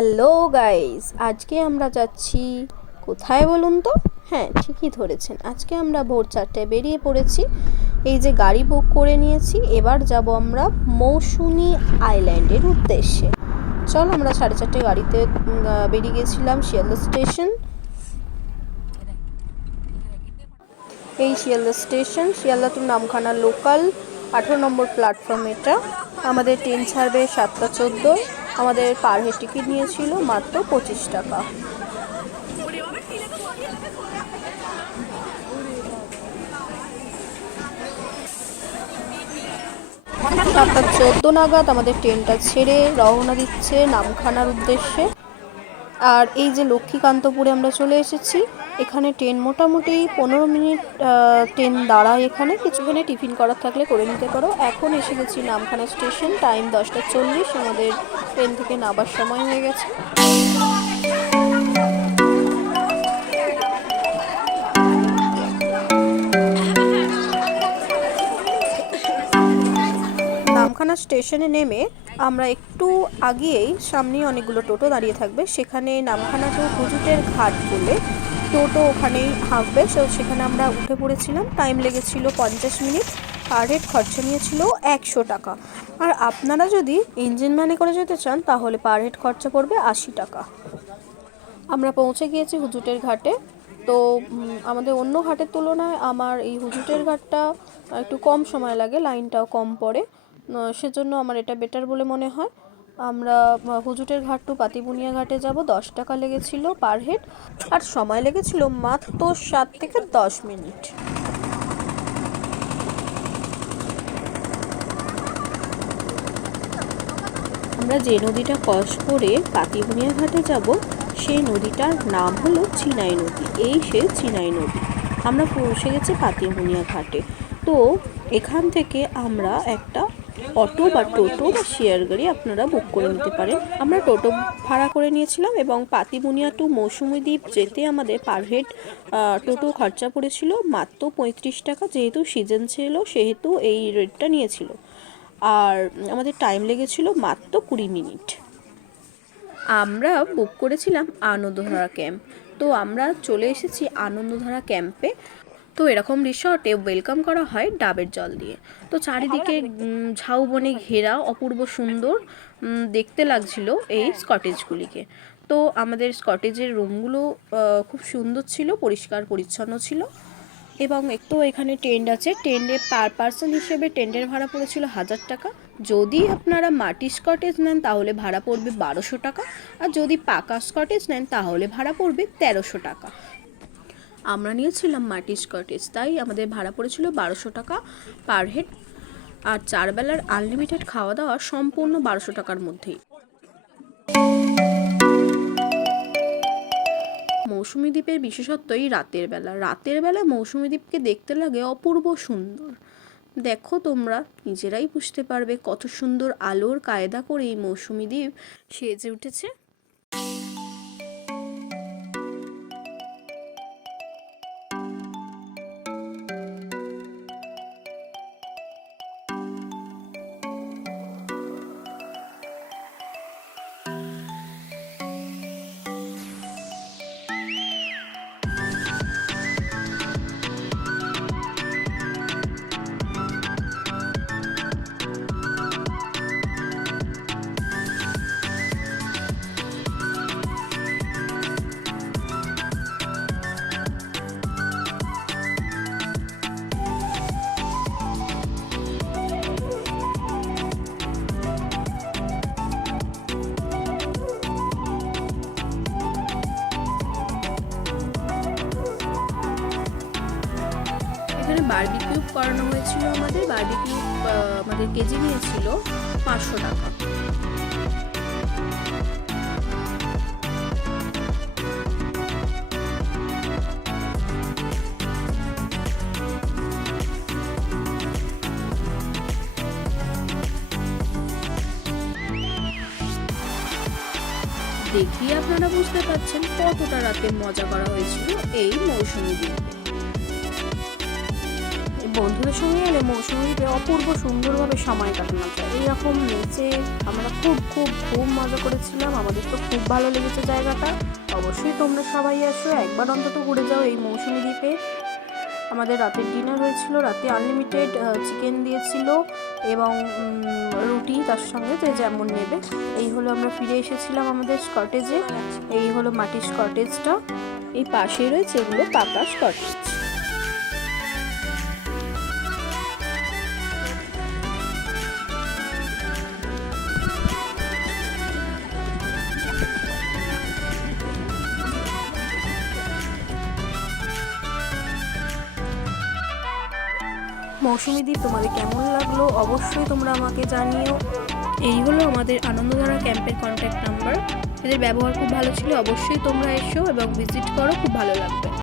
Hello guys, আজকে আমরা যাচ্ছি কোথায় বলুন তো? হ্যাঁ ঠিকই ধরেছেন। আজকে আমরা ভোর চারটায় বেরিয়ে পড়েছি। এই যে গাড়ি বুক করে নিয়েছি, এবার যাব আমরা মৌসুনি আইল্যান্ডের উদ্দেশ্যে। চল আমরা সাড়ে চারটে গাড়িতে বেরিয়ে গেছিলাম শিয়ালদা স্টেশন। এই Sealdah station Sealdah to Namkhana local. আঠেরো নম্বর প্ল্যাটফর্ম এটা। আমাদের ট্রেন ছাড়বে সাতটা চোদ্দোয়। আমাদের পার হেড টিকিট নিয়েছিল মাত্র পঁচিশ টাকা। চোদ্দ নাগাদ আমাদের ট্রেনটা ছেড়ে রওনা দিচ্ছে নামখানার উদ্দেশ্যে। আর এই যে লক্ষ্মীকান্তপুরে আমরা চলে এসেছি এখানে ট্রেন মোটামুটি পনেরো মিনিট ট্রেন দাঁড়ায় এখানে। কিছুখানে টিফিন করার থাকলে করে নিতে পারো। এখন এসে গেছি নামখানা স্টেশন, টাইম দশটা চল্লিশ। আমাদের ট্রেন থেকে নামার সময় হয়ে গেছে। নামখানা স্টেশনে নেমে আমরা একটু আগিয়েই সামনেই অনেকগুলো টোটো দাঁড়িয়ে থাকবে। সেখানে নামখানা টু হুজুটের ঘাট বলে টোটো ওখানেই হাঁকবে তো সেখানে আমরা উঠে পড়েছিলাম। টাইম লেগেছিল পঞ্চাশ মিনিট। পার হেড খরচা নিয়েছিল একশো টাকা। আর আপনারা যদি ইঞ্জিন মানে করে যেতে চান, তাহলে পার হেড খরচা পড়বে আশি টাকা। আমরা পৌঁছে গিয়েছি হুজুটের ঘাটে। তো আমাদের অন্য ঘাটের তুলনায় আমার এই হুজুটের ঘাটটা একটু কম সময় লাগে, লাইনটাও কম পড়ে। সেজন্য আমার এটা বেটার বলে মনে হয়। আমরা হুজুটের ঘাট টু পাতিবুনিয়া ঘাটে যাব, দশ টাকা লেগেছিল পার হেড আর সময় লেগেছিল মাত্র সাত থেকে দশ মিনিট। আমরা যে নদীটা ক্রস করে পাতিবুনিয়া ঘাটে যাব সেই নদীটার নাম হলো চিনাই নদী। এই সে চিনাই নদী। আমরা পৌঁছে গেছি পাতিবুনিয়া ঘাটে। তো এখান থেকে আমরা একটা অটো বা টোটো বা শেয়ার গাড়ি আপনারা বুক করে নিতে পারেন। আমরা টোটো ভাড়া করে নিয়েছিলাম এবং পাতিবুনিয়া টু মৌসুমী দ্বীপ যেতে আমাদের পার হেড টোটো খরচা পড়েছিল মাত্র পঁয়ত্রিশ টাকা, যেহেতু সিজন ছিল, সেহেতু এই রেটটা নিয়েছিল। আর আমাদের টাইম লেগেছিল মাত্র কুড়ি মিনিট। আমরা বুক করেছিলাম আনন্দধারা ক্যাম্প তো আমরা চলে এসেছি আনন্দধারা ক্যাম্পে তো এরকম রিসর্টে ওয়েলকাম করা হয় ডাবের জল দিয়ে। তো চারিদিকে ঝাউবনে ঘেরা অপূর্ব সুন্দর দেখতে লাগছিল এই স্কটেজগুলিকে তো আমাদের স্কটেজের রুমগুলো খুব সুন্দর ছিল পরিষ্কার পরিচ্ছন্ন ছিল। এবং একটু এখানে টেন্ট আছে। টেন্টে পার পার্সন হিসেবে টেন্টের ভাড়া পড়েছিল হাজার টাকা। যদি আপনারা মাটি স্কটেজ নেন তাহলে ভাড়া পড়বে বারোশো টাকা। আর যদি পাকা স্কটেজ নেন তাহলে ভাড়া পড়বে তেরোশো টাকা। আমরা নিয়েছিলাম মাটি স্কটেজ তাই আমাদের ভাড়া পড়েছিল বারোশো টাকা পার হেড। আর চার বেলার আনলিমিটেড খাওয়া দাওয়া সম্পূর্ণ বারোশো টাকার মধ্যেই। মৌসুমী দ্বীপের বিশেষত্বই রাতের বেলা। রাতের বেলা মৌসুমী দ্বীপকে দেখতে লাগে অপূর্ব সুন্দর। দেখো তোমরা, নিজেরাই বুঝতে পারবে কত সুন্দর আলোর কায়দা করে এই মৌসুমী দ্বীপ সেজে উঠেছে। করানো হয়েছিল আমাদের বারবিকিউ আমাদের কেজি নিয়েছিল পাঁচশো টাকা। দেখি আপনারা বুঝতে পারছেন কতটা রাতে মজা করা হয়েছিল এই মৌসুমী দ্বীপে বন্ধুদের সঙ্গে এলে মৌসুমি দ্বীপে অপূর্ব সুন্দরভাবে সময় কাটানো যায়। এইরকম নেচে আমরা খুব খুব খুব মজা করেছিলাম। আমাদের তো খুব ভালো লেগেছে জায়গাটা। অবশ্যই তোমরা সবাই আসো একবার অন্তত ঘুরে যাও এই মৌসুমি দ্বীপে। আমাদের রাতের ডিনার হয়েছিল, রাতে আনলিমিটেড চিকেন দিয়েছিল এবং রুটি তার সঙ্গে যে যেমন নেবে। এই হলো আমরা ফিরে এসেছিলাম আমাদের স্কটেজে এই হলো মাটির স্কটেজটা এই পাশেই রয়েছে এগুলো পাকা স্কটেজ মৌসুমি দ্বীপ তোমাদের কেমন লাগল? অবশ্যই তোমরা আমাকে জানিও। এই হলো আমাদের আনন্দধারা ক্যাম্পের কন্ট্যাক্ট নাম্বার এদের ব্যবহার খুব ভালো ছিল, অবশ্যই তোমরা এসো এবং ভিজিট করো, খুব ভালো লাগবে।